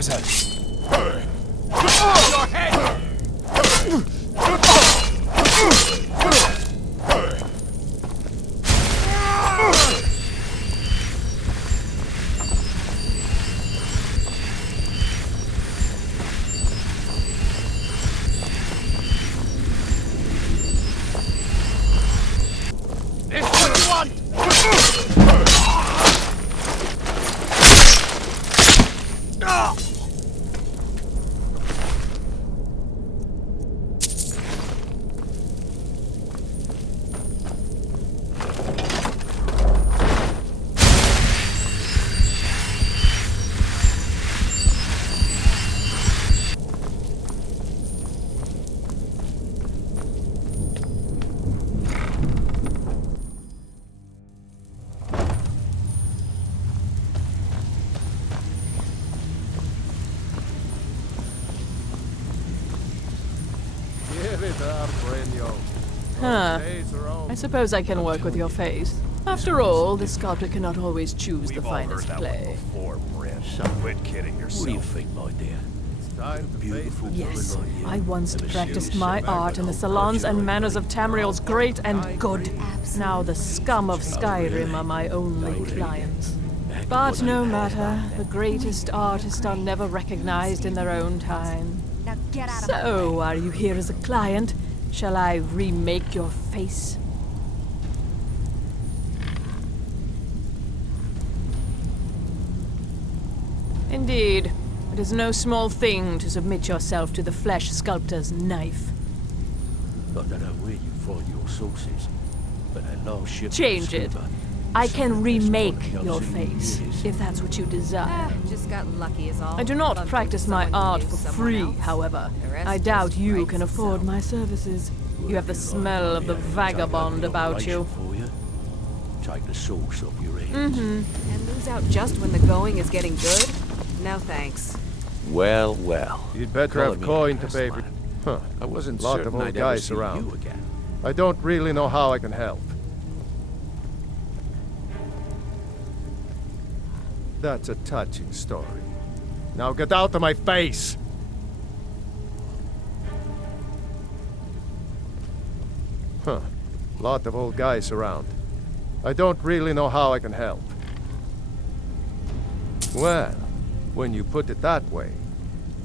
was that? Your head! This is what you want! Huh. I suppose I can work with your face. After all, the sculptor cannot always choose the finest clay. Quit kidding yourself. What do you think, my dear? Beautiful Yes, woman like you. I once Never practiced seen my you art in the salons and manners of Tamriel's great and good. Now the scum of Skyrim are my only clients. But no matter, the greatest artists are never recognized in their own time. Now get out of So, are you here as a client? Shall I remake your face? Indeed. It is no small thing to submit yourself to the flesh sculptor's knife. I don't know where you find your sources, but that last ship... Change it. I can remake your face, if that's what you desire. Just got lucky is all. I do not Bumped practice into my someone who art knew for someone free, else. however. The rest I doubt just you writes can afford itself. my services. You have the smell of the vagabond about you. For you. Take the sauce off your hands. And lose out just when the going is getting good? No thanks. Well, well. You'd better Calling have me coin a to pest pay man. for... Huh. I wasn't Lot certain of old I'd ever guys see around. you again. I don't really know how I can help. That's a touching story. Now get out of my face! Huh. Lot of old guys around. I don't really know how I can help. Well, when you put it that way,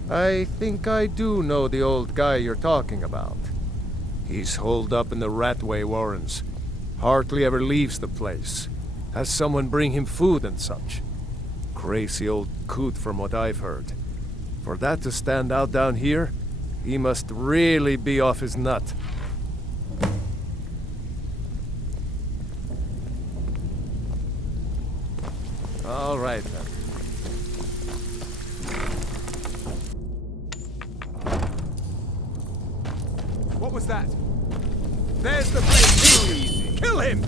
I think I do know the old guy you're talking about. He's holed up in the Ratway Warrens. Hardly ever leaves the place. Has someone bring him food and such. Crazy old coot from what I've heard. For that to stand out down here, he must really be off his nut. All right then. What was that? There's the place. Too easy. Kill him!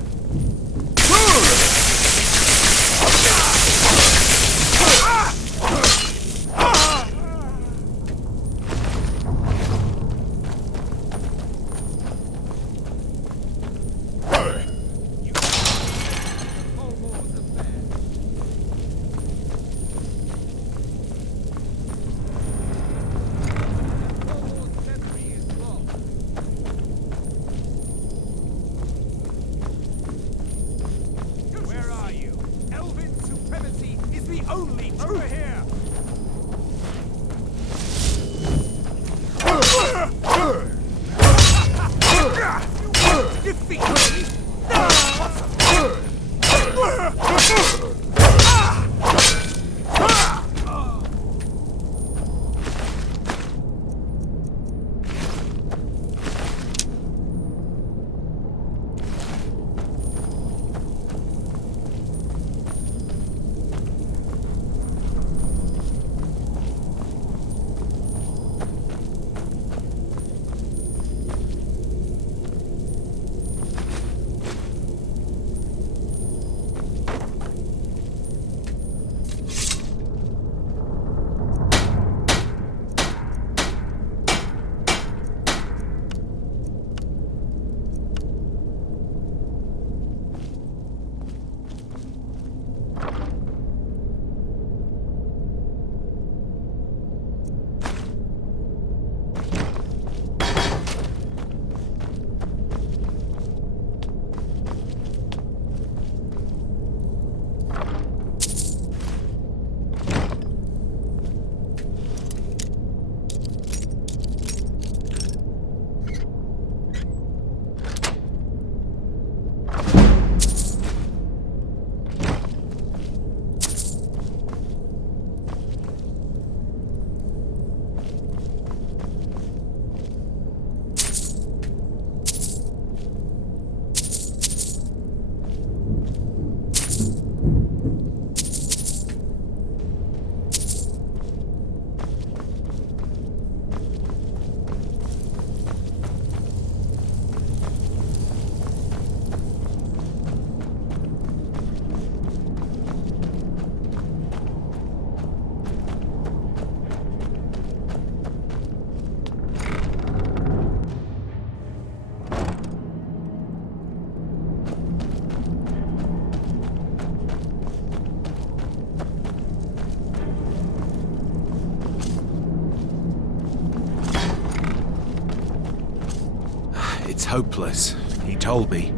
hopeless. He told me.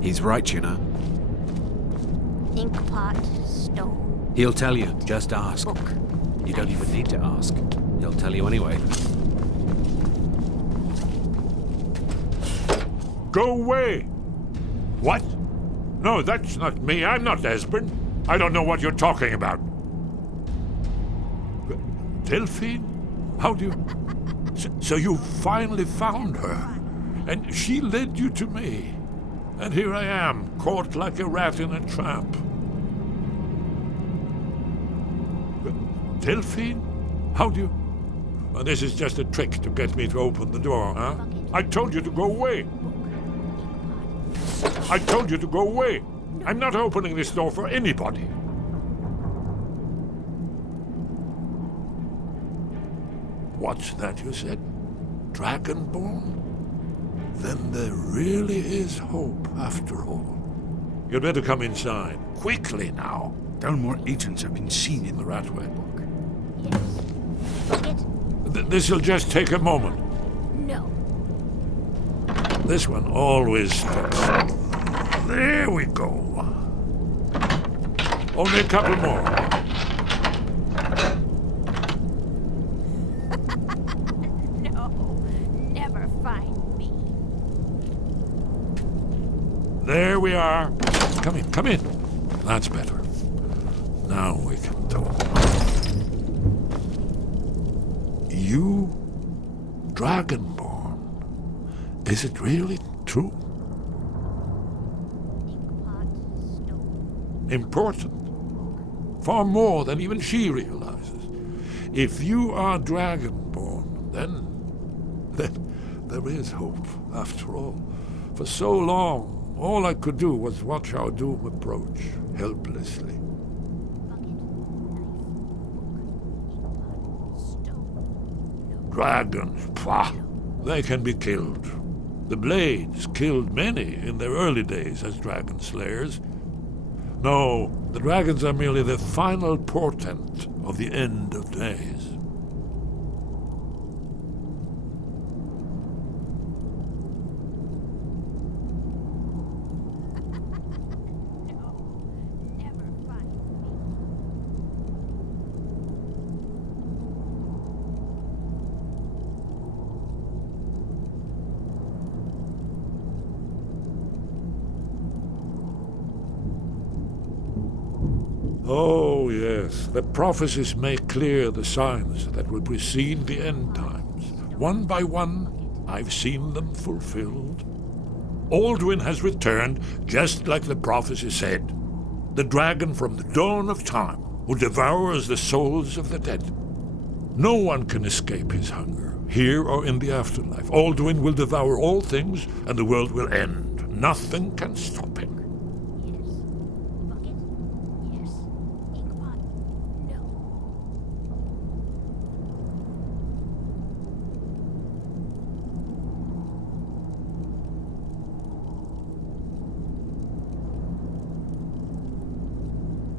He's right, you know. Inkpot, stone, He'll tell you. Just ask. book. You don't even need to ask. He'll tell you anyway. Go away! What? No, that's not me. I'm not Esbern. I don't know what you're talking about. Delphine? How do you... So you finally found her, and she led you to me. And here I am, caught like a rat in a trap. Delphine? How do you... Oh, this is just a trick to get me to open the door, huh? I told you to go away. I told you to go away. I'm not opening this door for anybody. What's that you said? Dragonborn? Then there really is hope after all. You'd better come inside. Quickly now. Downmore agents have been seen in The the... Ratway book. Yes. Bucket? This'll just take a moment. No. This one always sticks. There we go. Only a couple more. No. Never find me. There we are. Come in, come in. That's better. Now we can talk. You, Dragonborn. Is it really true? Inkpot, stone. Important. Far more than even she realizes. If you are Dragonborn, then there is hope, after all. For so long, all I could do was watch our doom approach, helplessly. Dragons, pah! They can be killed. The Blades killed many in their early days as dragon slayers. No, the dragons are merely the final portent of the end of days. Never find me. Oh, yes. The prophecies make clear the signs that will precede the end times. One by one, I've seen them fulfilled. Alduin has returned, just like the prophecy said. The dragon from the dawn of time, who devours the souls of the dead. No one can escape his hunger, here or in the afterlife. Alduin will devour all things, and the world will end. Nothing can stop him. Yes. Bucket? Yes. Inkpot? No.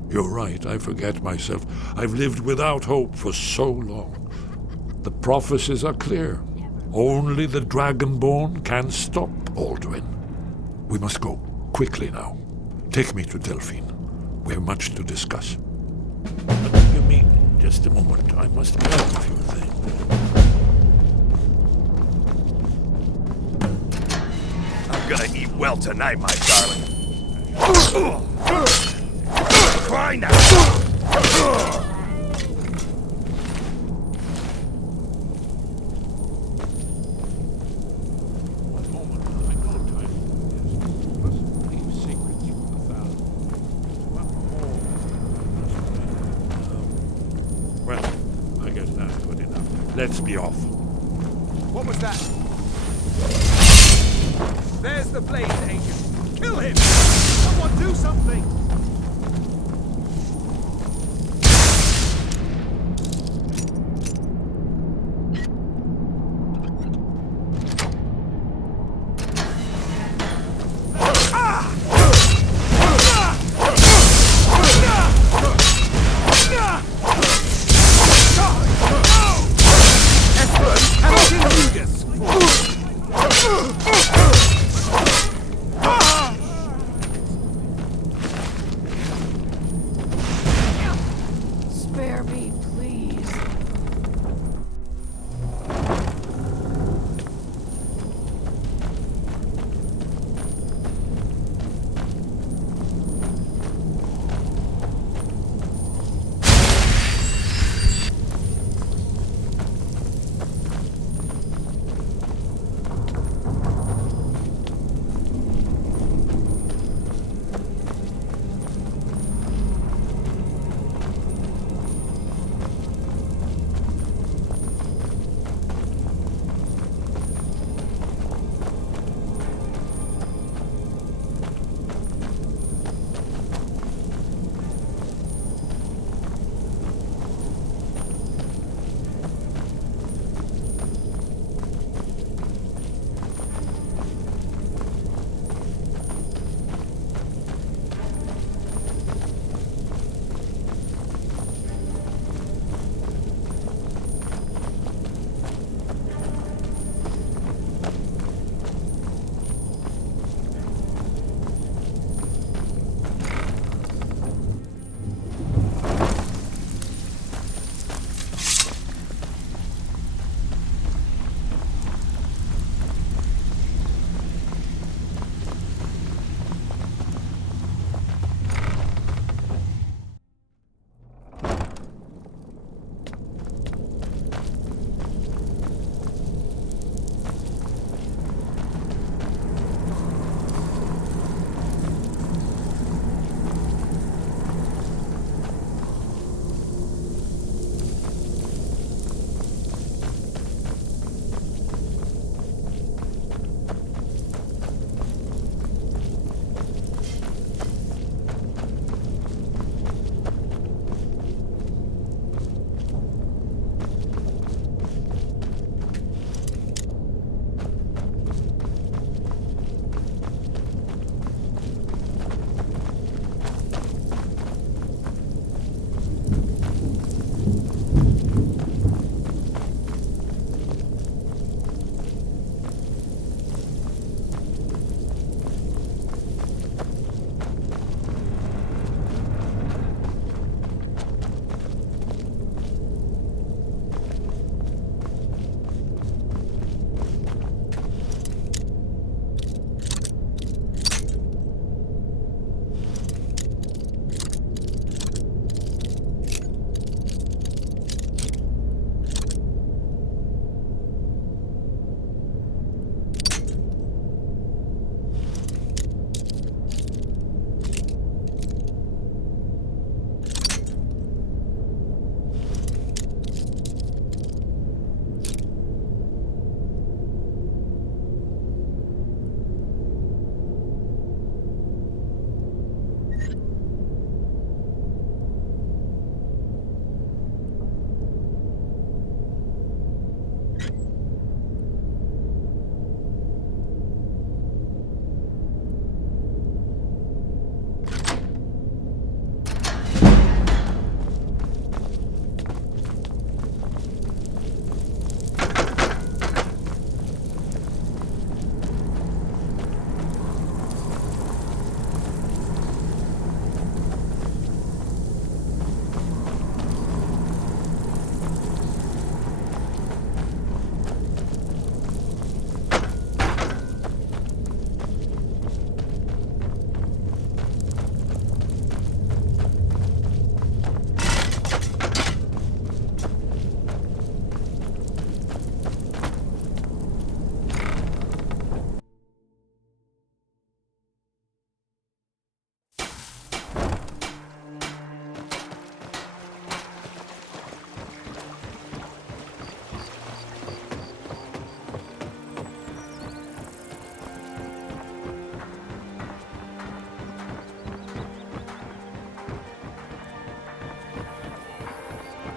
You're right, I forget myself. I've lived without hope for so long. The prophecies are clear. Only the Dragonborn can stop Alduin. We must go, quickly now. Take me to Delphine. We have much to discuss. But give me just a moment. I must grab a few things. I'm gonna eat well tonight, my darling. Cry now! One moment. I know time. Yes. Mustn't leave secrets from the thousand. What more? Well, I guess that's good enough. Let's be off. What was that? There's the Blade Agent. Kill him! Someone do something! How did you do this?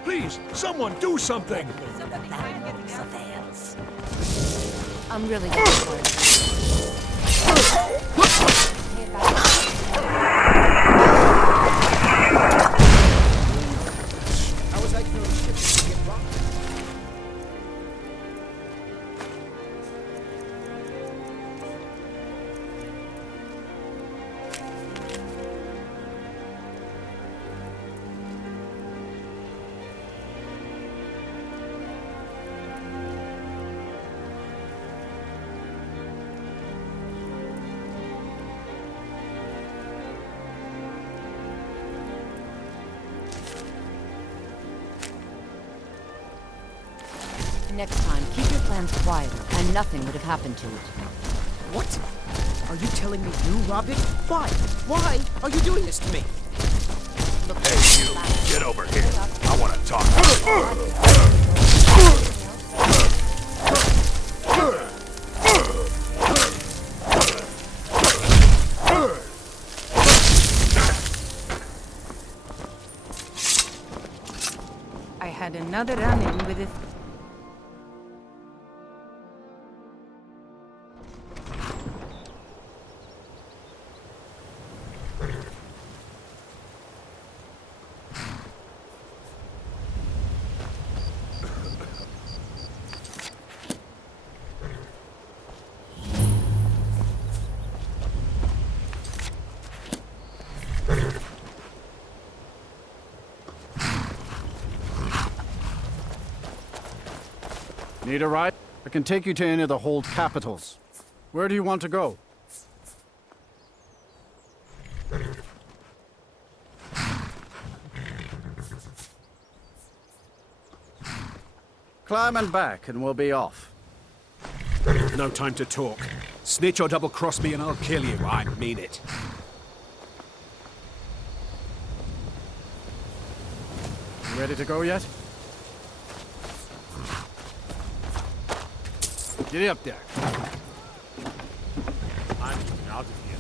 Please, someone do something! I'm really sorry. I was like those ships to get rocked. Next time, keep your plans quieter, and nothing would have happened to it. What? Are you telling me you robbed it? Why? Why are you doing this to me? Hey, you. Get over here. I want to talk. I had another run-in with a... Need a ride? I can take you to any of the hold capitals. Where do you want to go? Climb and back, and we'll be off. No time to talk. Snitch or double-cross me and I'll kill you. I mean it. You ready to go yet? Get up there. I'm out of here.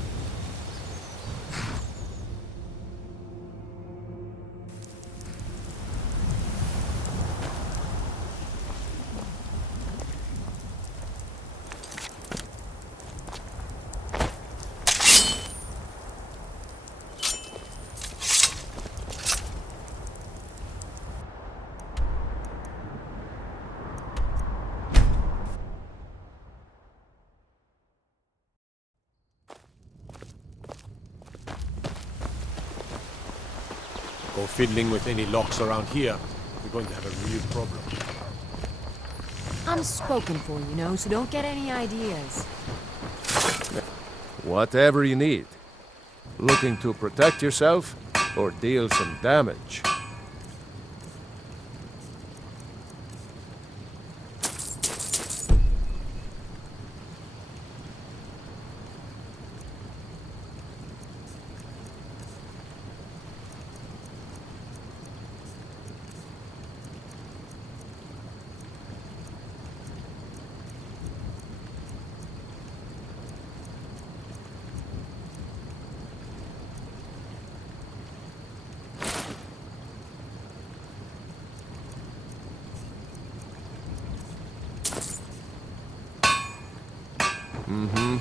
Go fiddling with any locks around here. We're going to have a real problem. I'm spoken for, you know, so don't get any ideas. Whatever you need. Looking to protect yourself or deal some damage? Mm-hmm.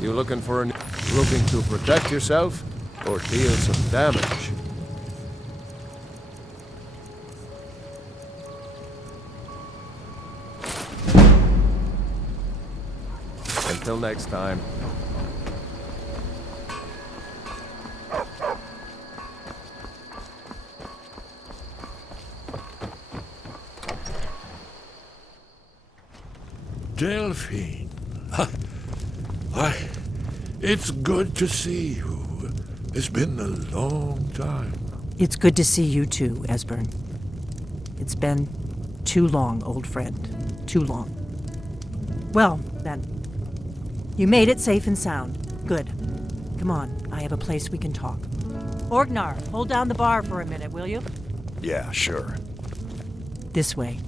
You looking to protect yourself or deal some damage? Until next time. Delphine. Why, it's good to see you. It's been a long time. It's good to see you too, Esbern. It's been too long, old friend. Too long. Well, then. You made it safe and sound. Good. Come on, I have a place we can talk. Orgnar, hold down the bar for a minute, will you? Yeah, sure. This way.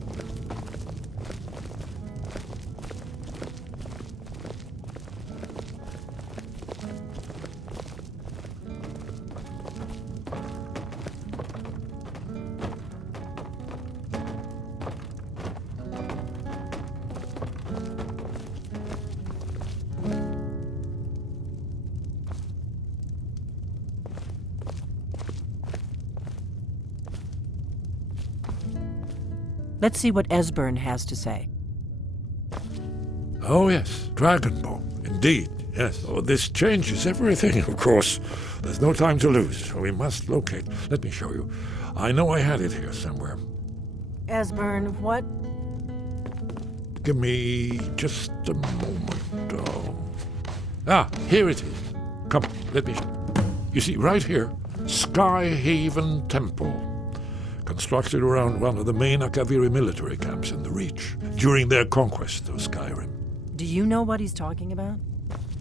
Let's see what Esbern has to say. Oh, yes, Dragonbone. Indeed, yes. Oh, this changes everything, of course. There's no time to lose. We must locate. Let me show you. I know I had it here somewhere. Esbern, what? Give me just a moment. Here it is. Come, let me show. You see, right here, Skyhaven Temple. Constructed around one of the main Akaviri military camps in the Reach during their conquest of Skyrim. Do you know what he's talking about?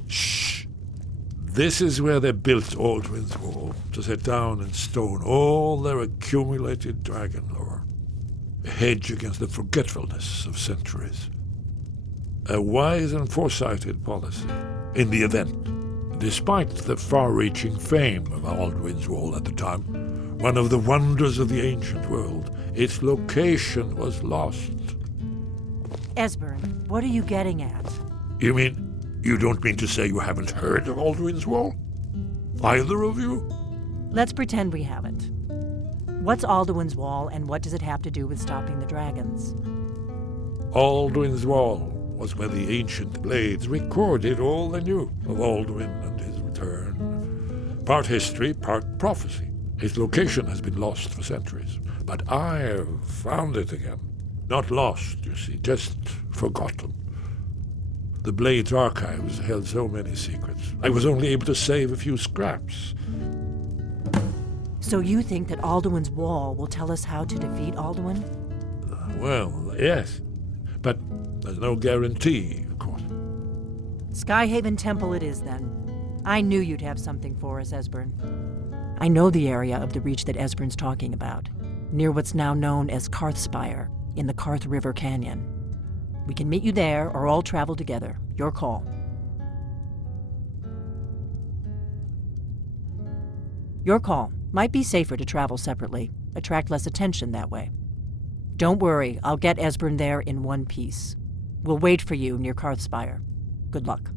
Shh! This is where they built Aldrin's Wall, to set down in stone all their accumulated dragon lore. A hedge against the forgetfulness of centuries. A wise and foresighted policy in the event, despite the far-reaching fame of Aldrin's Wall at the time. One of the wonders of the ancient world. Its location was lost. Esbern, what are you getting at? You mean, you don't mean to say you haven't heard of Aldrin's Wall? Either of you? Let's pretend we haven't. What's Alduin's Wall, and what does it have to do with stopping the dragons? Alduin's Wall was where the ancient blades recorded all they knew of Alduin and his return. Part history, part prophecy. Its location has been lost for centuries, but I have found it again. Not lost, you see, just forgotten. The Blade's archives held so many secrets. I was only able to save a few scraps. So you think that Alduin's Wall will tell us how to defeat Alduin? Well, yes, but there's no guarantee, of course. Skyhaven Temple it is, then. I knew you'd have something for us, Esbern. I know the area of the Reach that Esbern's talking about, near what's now known as Karthspire, in the Karth River Canyon. We can meet you there, or all travel together. Your call. Your call. Might be safer to travel separately. Attract less attention that way. Don't worry, I'll get Esbern there in one piece. We'll wait for you near Karthspire. Good luck.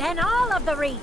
Then all of the reach.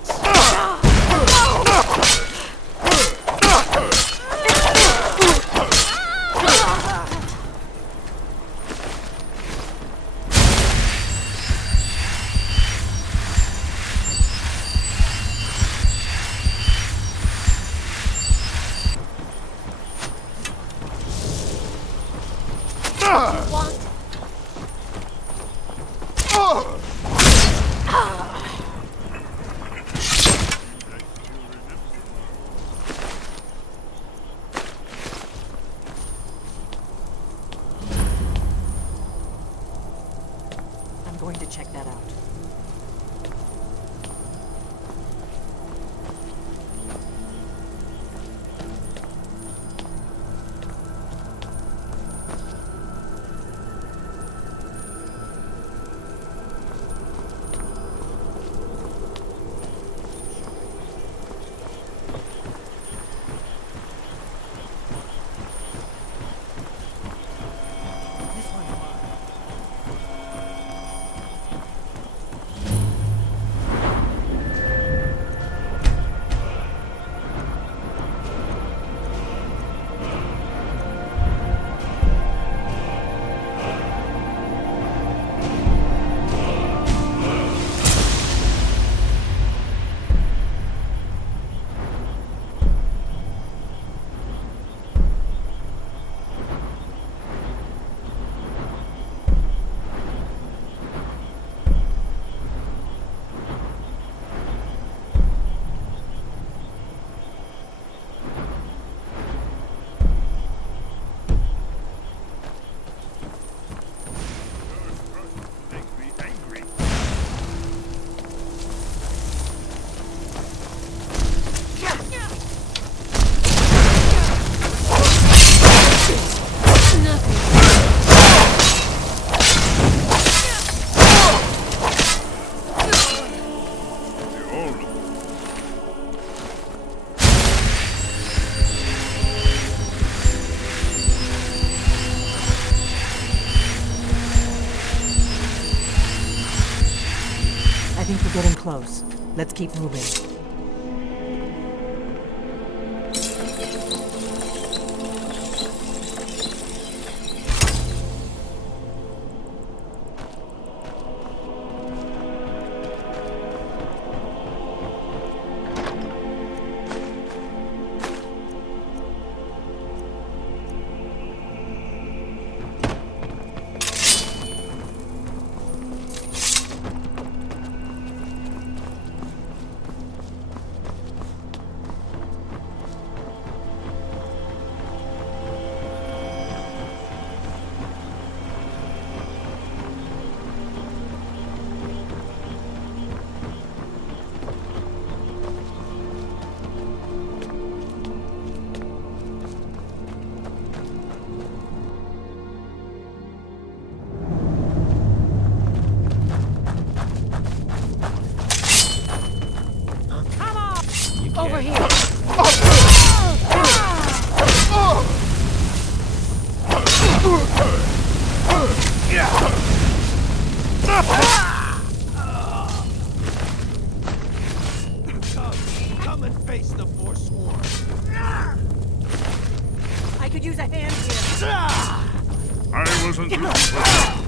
I'm going to check that out. I think we're getting close. Let's keep moving. Over here. Come and face the Forsworn. I could use a hand here. I wasn't looking for that.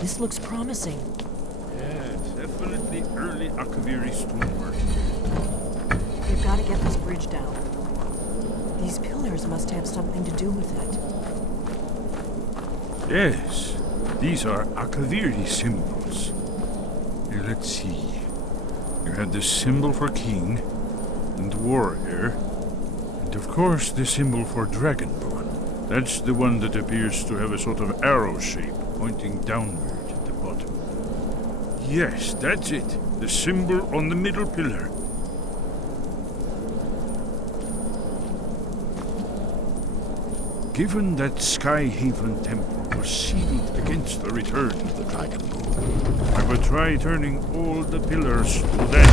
This looks promising. Yes, definitely early Akaviri stonework. We've got to get this bridge down. These pillars must have something to do with it. Yes, these are Akaviri symbols. Here, let's see. You had the symbol for king, and warrior, and of course the symbol for dragonborn. That's the one that appears to have a sort of arrow shape pointing downward at the bottom. Yes, that's it. The symbol on the middle pillar. Given that Skyhaven temple was sealed against the return of the dragon bone, I will try turning all the pillars to that.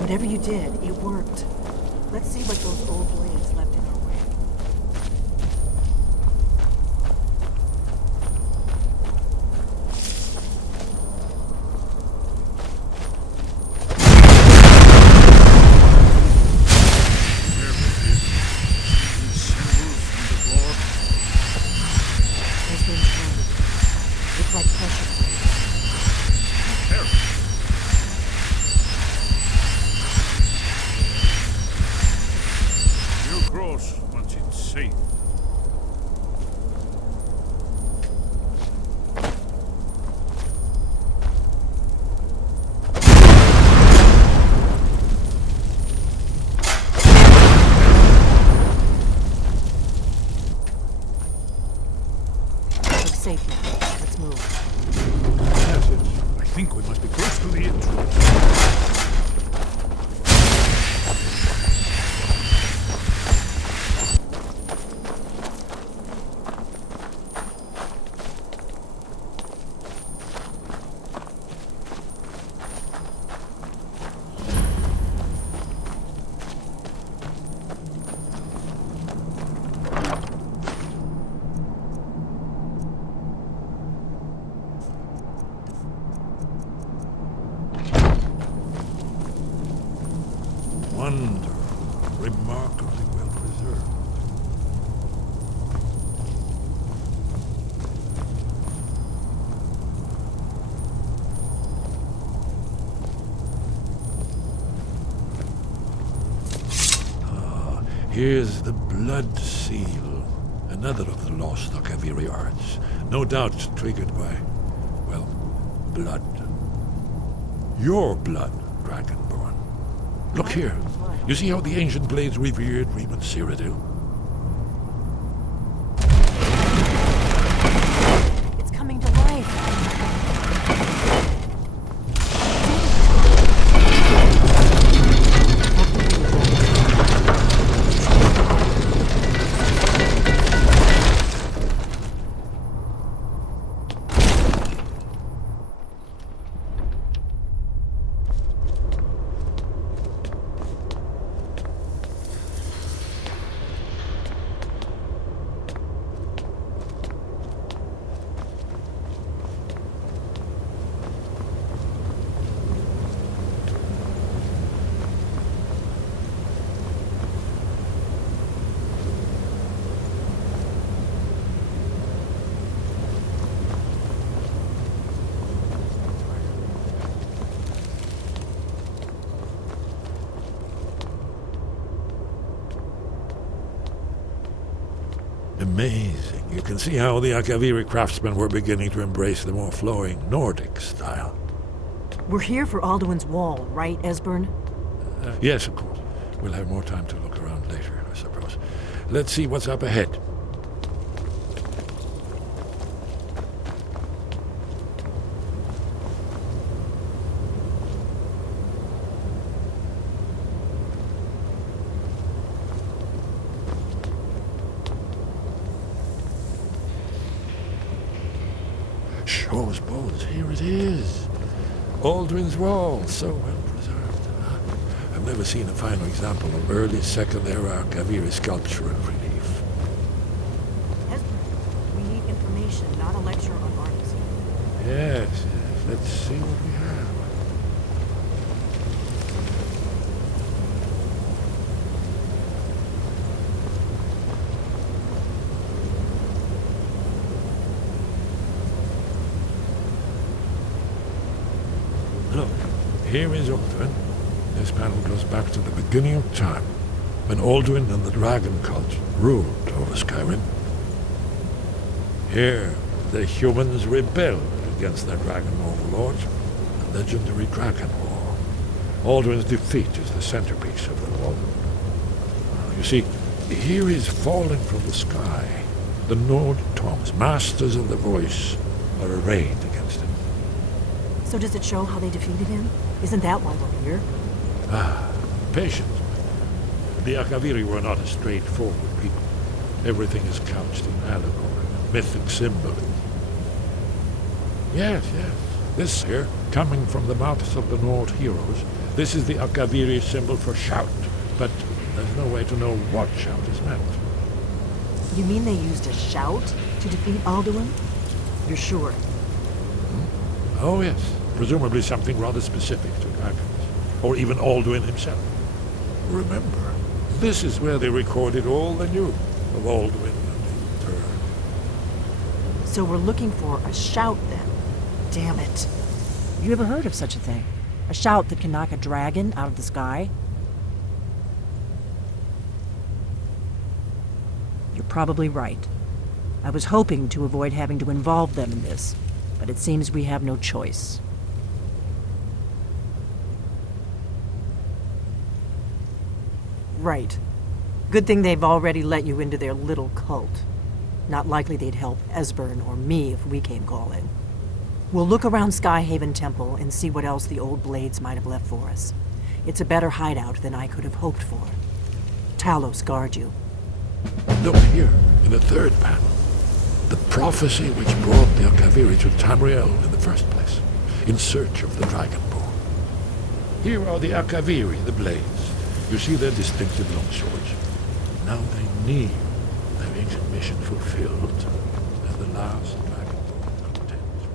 Whatever you did, it worked. Let's see what those old blades left in our way. It's like pressure plates. You'll cross once it's safe. Looks safe now. Let's move. That's it. I think we must be close to the entrance. Wonderful, remarkably well preserved. Here's the blood seal, another of the lost Akaviri arts, no doubt triggered by, well, blood. Your blood, Dragonborn. Look here. You see how the ancient blades revered Riemann Cyrodiil? It's coming to life. Amazing. You can see how the Akaviri craftsmen were beginning to embrace the more flowing Nordic style. We're here for Alduin's Wall, right, Esbern? Yes, of course. We'll have more time to look around later, I suppose. Let's see what's up ahead. Shaw's bones, here it is. Alduin's Wall, so well preserved. I've never seen a finer example of early Second Era Akaviri sculpture and relief. Esbern, we need information, not a lecture on arts. Yes, let's see what we have. Look, here is Alduin. This panel goes back to the beginning of time, when Alduin and the dragon cult ruled over Skyrim. Here, the humans rebelled against their dragon overlords, the legendary Dragon War. Alduin's defeat is the centerpiece of the war. You see, here is falling from the sky. The Nord Toms, masters of the voice, are arrayed against him. So does it show how they defeated him? Isn't that why we're here? Patience. The Akaviri were not a straightforward people. Everything is couched in allegory, mythic symbolism. Yes. This here, coming from the mouths of the Nord heroes, this is the Akaviri symbol for shout, but there's no way to know what shout is meant. You mean they used a shout to defeat Alduin? You're sure? Oh yes, presumably something rather specific to dragons, or even Alduin himself. Remember, this is where they recorded all they knew of Alduin and the Turn. So we're looking for a shout then. Damn it. You ever heard of such a thing? A shout that can knock a dragon out of the sky? You're probably right. I was hoping to avoid having to involve them in this, but it seems we have no choice. Right. Good thing they've already let you into their little cult. Not likely they'd help Esbern or me if we came calling. We'll look around Skyhaven Temple and see what else the old blades might have left for us. It's a better hideout than I could have hoped for. Talos guard you. Look here, in the third panel. The prophecy which brought the Akaviri to Tamriel in the first place, in search of the Dragonborn. Here are the Akaviri, the blades. You see their distinctive long swords. Now they need their ancient mission fulfilled as the last Dragonborn contends.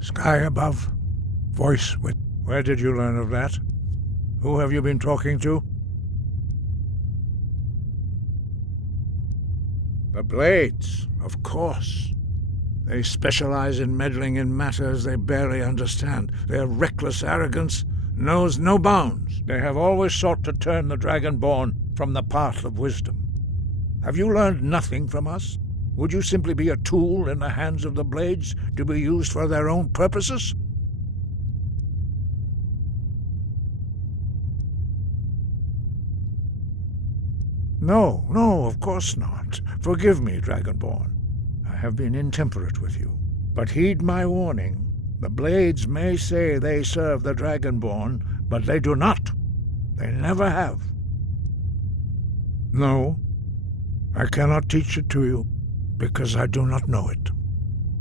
Sky above, voice with... Where did you learn of that? Who have you been talking to? The Blades, of course. They specialize in meddling in matters they barely understand. Their reckless arrogance knows no bounds. They have always sought to turn the Dragonborn from the path of wisdom. Have you learned nothing from us? Would you simply be a tool in the hands of the Blades to be used for their own purposes? No, no, of course not. Forgive me, Dragonborn. I have been intemperate with you. But heed my warning. The Blades may say they serve the Dragonborn, but they do not. They never have. No, I cannot teach it to you, because I do not know it.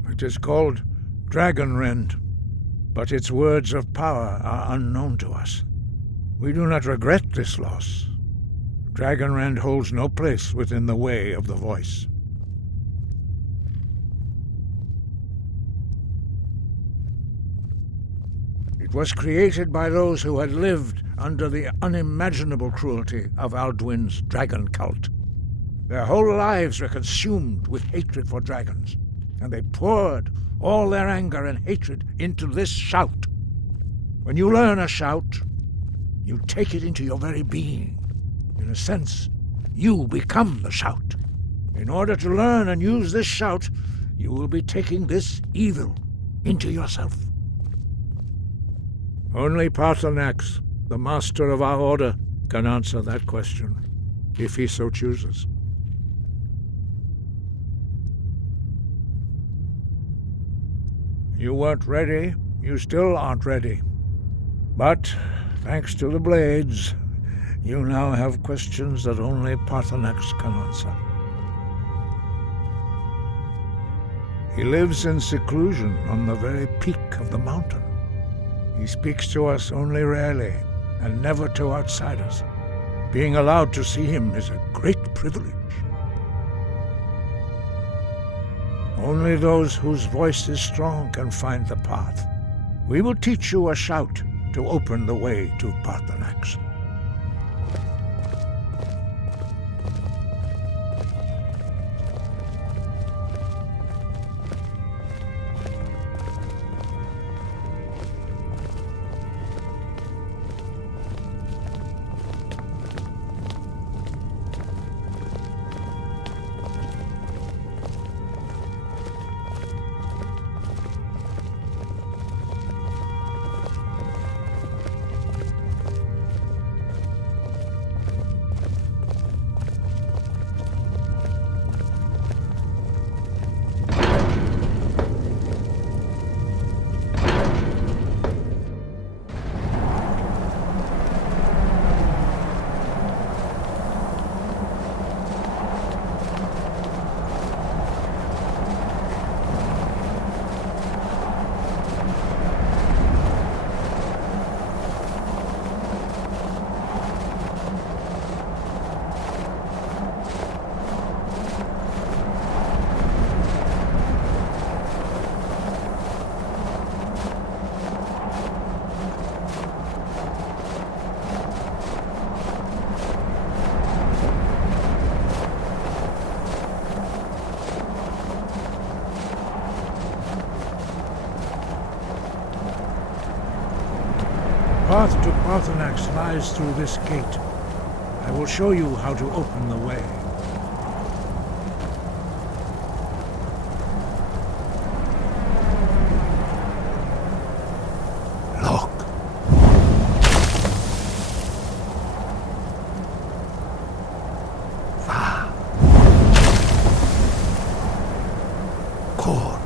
It is called Dragonrend, but its words of power are unknown to us. We do not regret this loss. Dragonrend holds no place within the way of the voice. It was created by those who had lived under the unimaginable cruelty of Alduin's dragon cult. Their whole lives were consumed with hatred for dragons, and they poured all their anger and hatred into this shout. When you learn a shout, you take it into your very being. In a sense, you become the shout. In order to learn and use this shout, you will be taking this evil into yourself. Only Paarthurnax, the master of our order, can answer that question, if he so chooses. You weren't ready. You still aren't ready. But, thanks to the Blades, you now have questions that only Paarthurnax can answer. He lives in seclusion on the very peak of the mountain. He speaks to us only rarely, and never to outsiders. Being allowed to see him is a great privilege. Only those whose voice is strong can find the path. We will teach you a shout to open the way to Paarthurnax. The path to Paarthurnax lies through this gate. I will show you how to open the way. Look. Va. Kor.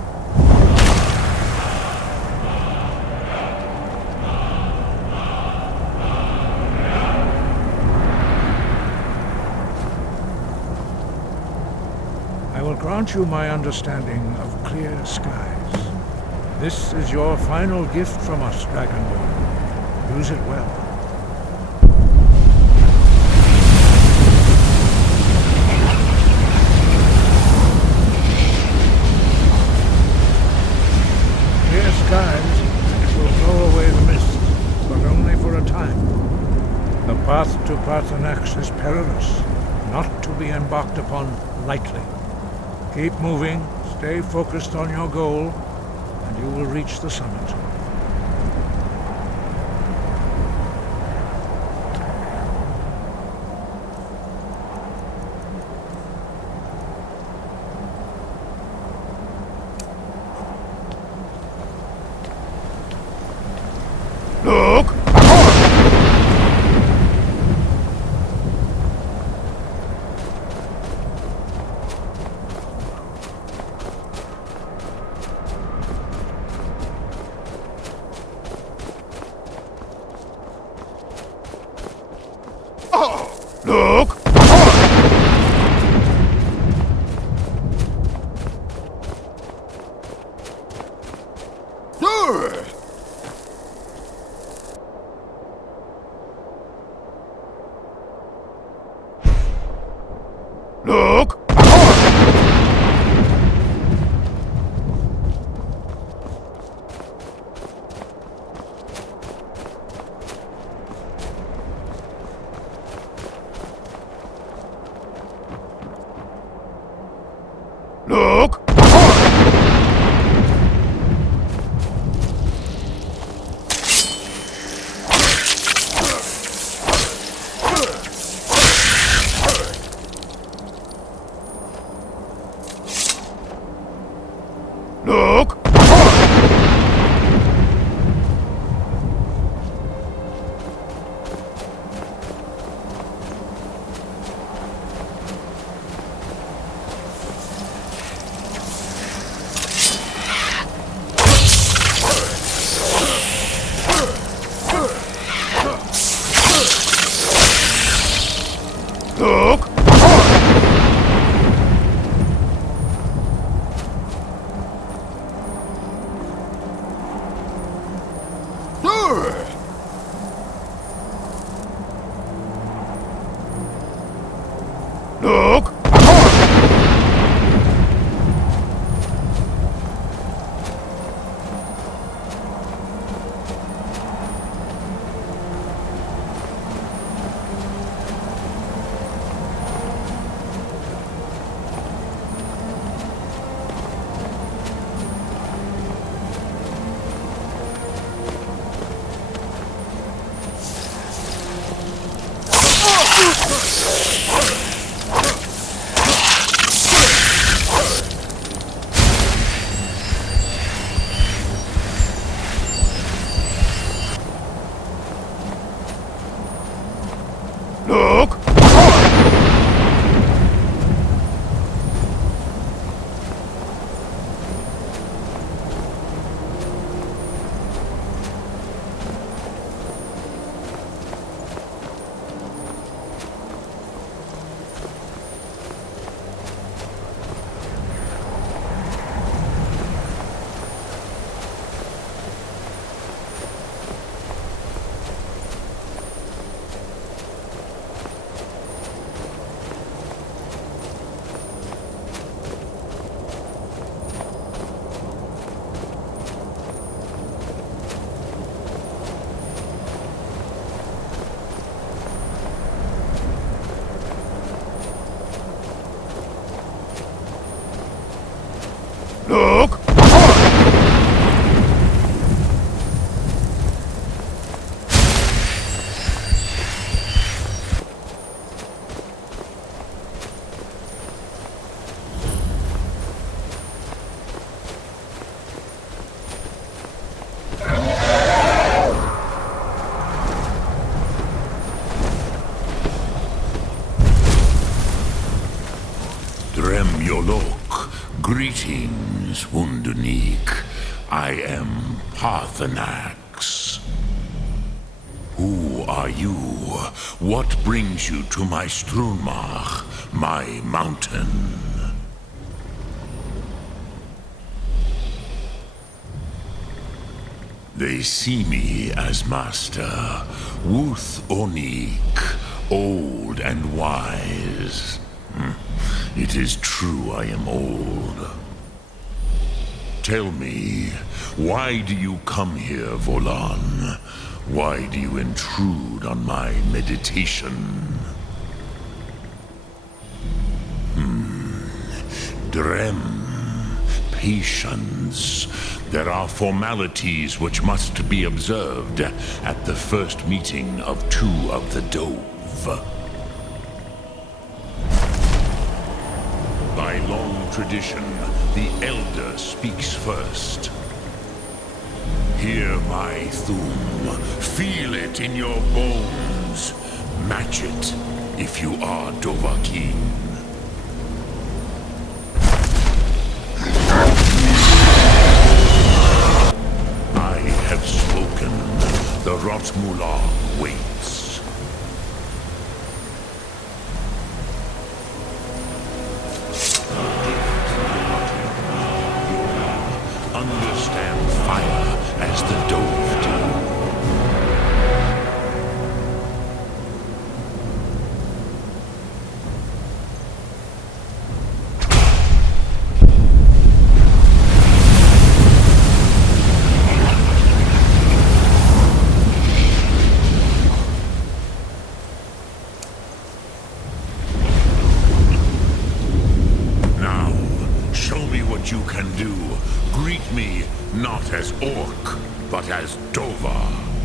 I will grant you my understanding of clear skies. This is your final gift from us, Dragonborn. Use it well. Clear skies will blow away the mist, but only for a time. The path to Paarthurnax is perilous, not to be embarked upon lightly. Keep moving, stay focused on your goal, and you will reach the summit. Look! Look! Look! Look! Look! Look! Look! Look! Dremyolok, greetings, Wundernik. I am Parthenax. Who are you? What brings you to my Strunmach, my mountain? They see me as master, Wuth Onik, old and wise. It is true I am old. Tell me, why do you come here, Volan? Why do you intrude on my meditation? Drem, patience. There are formalities which must be observed at the first meeting of two of the Dove. By long tradition, the Elder speaks first. Hear my Thum. Feel it in your bones. Match it if you are Dovahkiin. I have spoken. The Rotmulag waits. Understand fire as the Dove do. do, greet me not as orc, but as Dova.